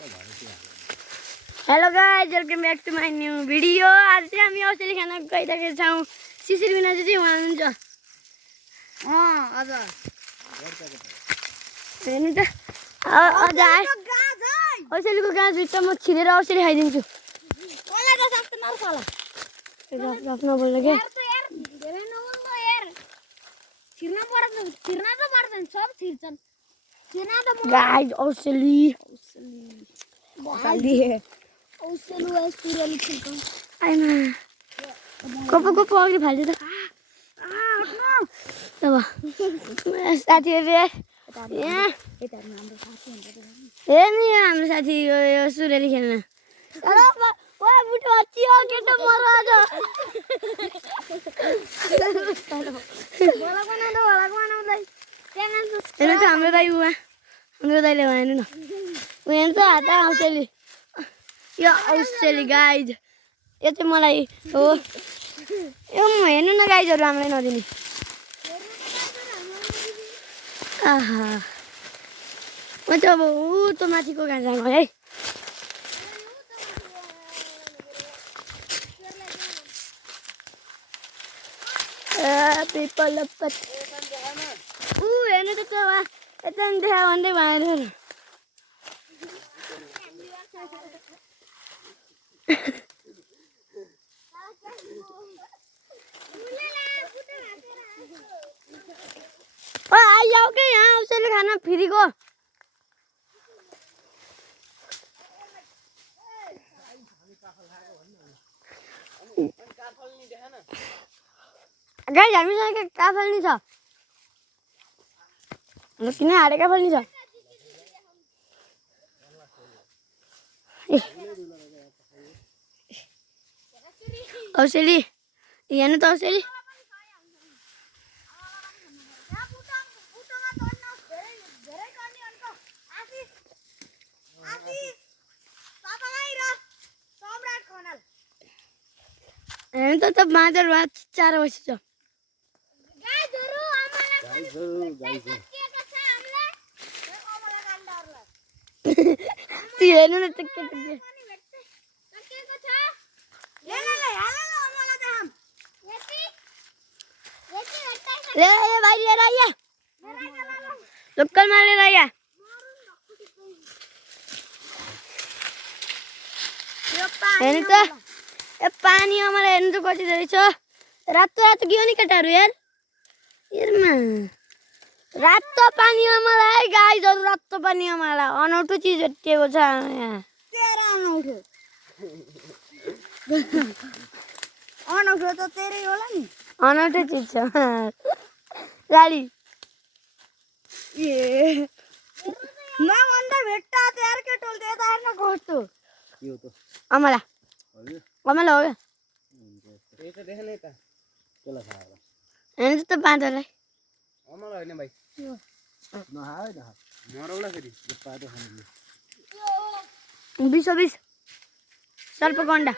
Hello guys, welcome back to my new video. आज चाहिँ हामी औषधि खान गइरहेको छौँ। शिशिर बिना चाहिँ उहाँ हुनुहुन्छ। हजुर हेर्नु त अझ औषधीको गाँसभित्र म छिरेर औषधि खाइदिन्छु। रफ नबोल्नु के गाइस, औषधि आइमा गप्प अघि फाल्यो त। अब साथीहरू यहाँ हेर्नु यहाँ हाम्रो साथी यो सुरेली खेल्न। हेर्नु त हाम्रो दाइ उहाँ, हाम्रो दाइले हेर्नु न, ऊ हेर्नु त हात औषधि, यो औषधि गाइज। यो चाहिँ मलाई हो, यो हेर्नु न गाइजहरू, हामीलाई नदिने। आहा, म चाहिँ अब ऊ त माथिको कहाँ जानु है। पिपल ऊ हेर्नु त यता देखा भन्दै भएन। आइजाऊ के यहाँ औषधि खाना फ्रीको। गाइस, हामीसँग काफल नि छ, किन हाडे काफल नि छ। औषधि हेर्नु त औषधि। हेर्नु त बाँदर वा चारो बसी छ। त्यो हेर्नु न त के भाइ लिएर आइया, लोकल माल लिएर आइया। हेर्नु त यो पानी मलाई हेर्नु त कति रहेछ। रातो रातो के हो नि केटाहरू यार, हेर्नु रातो पानी मलाई गाइजहरू, रातो पानी मलाई अनौठो चिज भेटिएको छ यहाँ। अनौठो त तेरै होला नि, अनौठो चिज छ गाडी। ए नभन्दा भेट्टा यार केटोल त यता हेर्न कस्तो अमला अमला हो क्या। हेर्नु त बाँदरलाई। बिसो बिस सर्पको अन्डा।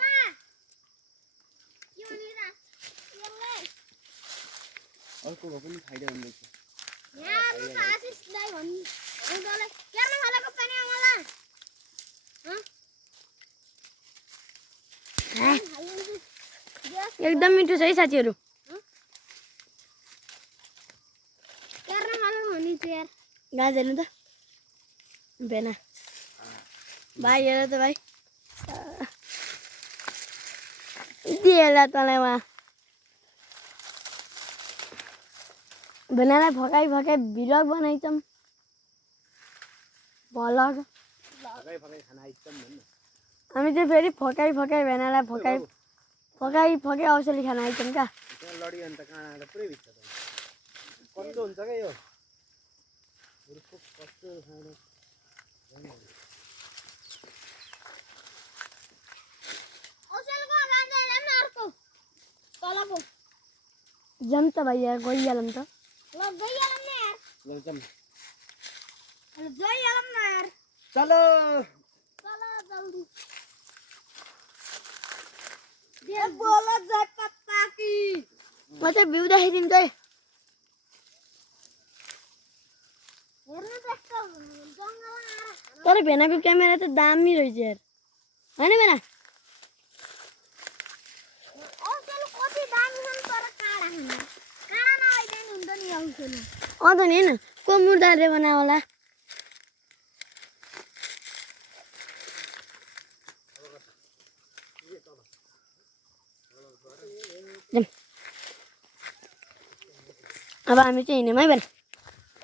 एकदम मिठो छ है साथीहरू। गाज हेर्नु त भेना भाइ, हेर त भाइ दिएला तँलाई उहाँ। भेनालाई फकाइ फकाइ भ्लग बनाइछौँ। भ्लग हामी चाहिँ फेरि फकाइ फकाइ भेनालाई फकाइ फकाइ फकाइ औषधि खान आइछौँ क्या। जम त भाइ यार, गइहालौँ त। चलो म चाहिँ भ्यू देखाइदिन्छु है। हेर्नु त यस्तो जङ्गलमा आएर तर भेनाको क्यामेरा त दामी रहेछ यार होइन भेना औसेलो कति दामी छन् तर काँडा छन् काँडा नआइदिए नि हुन्छ नि औसेलो अँ त नि होइन को मुर्दाले बनायो होला अब हामी चाहिँ हिँड्यौँ है भेना